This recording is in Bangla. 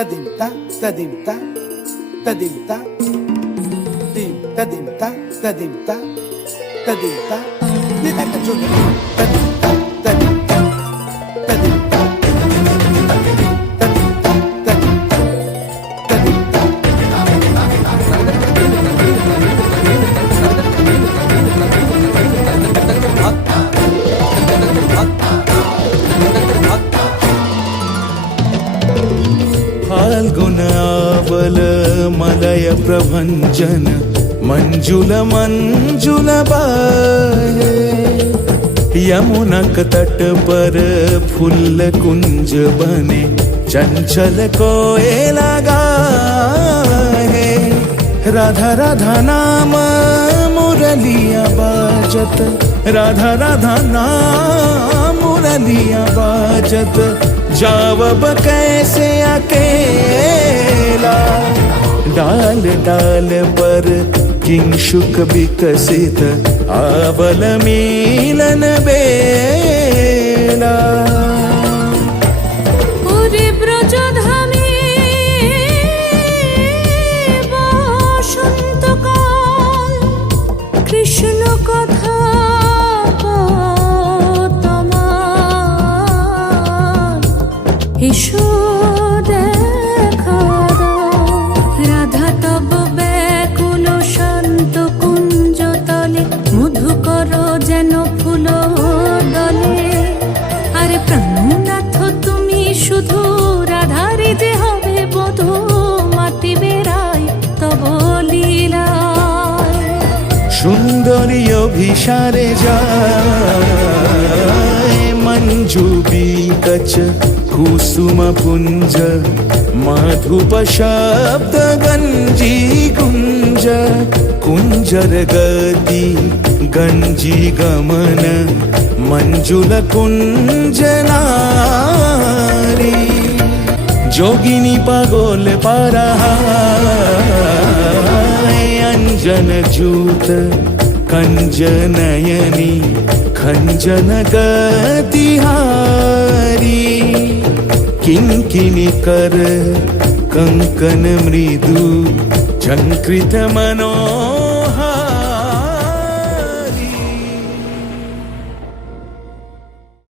tadimta tadimta tadimta dim tadimta tadimta tadimta dita kachuna tadimta tadimta tadimta फाल्गुनावल मलय प्रभंजन मंजुल मंजुल बाहे यमुनक तट पर फूल कुंज बने चंचल कोयला गाहे राधा राधा नाम मुरलिया बाजत राधा राधा नाम मुरलिया बाजत जावब कैसे अकेला डाल डाल पर किंशुक विकसित आवल मिलन बेला কৃষ্ণ কথা এসো দেখা দাও রাধা তব ব্যাকুল শান্ত কুঞ্জ তলে মধুকর যেন ফুল দলে আরে প্রাণনাথ তুমি শুধু রাধারে যে হবে বধূ মাতি বেড়াই তব লীলায় সুন্দরী অভিসারে যায় মঞ্জু বিকচ कुसुम पुंज माधुप शब्द गंजी कुंज कुंजर गति गंजी गमन मंजुल कुंज नारी जोगिनी पागोल पारहाय अंजन जूत कंजनयनी खंजन गतिहारी किंकिनी कर कंकन मृदु झंकृत मनो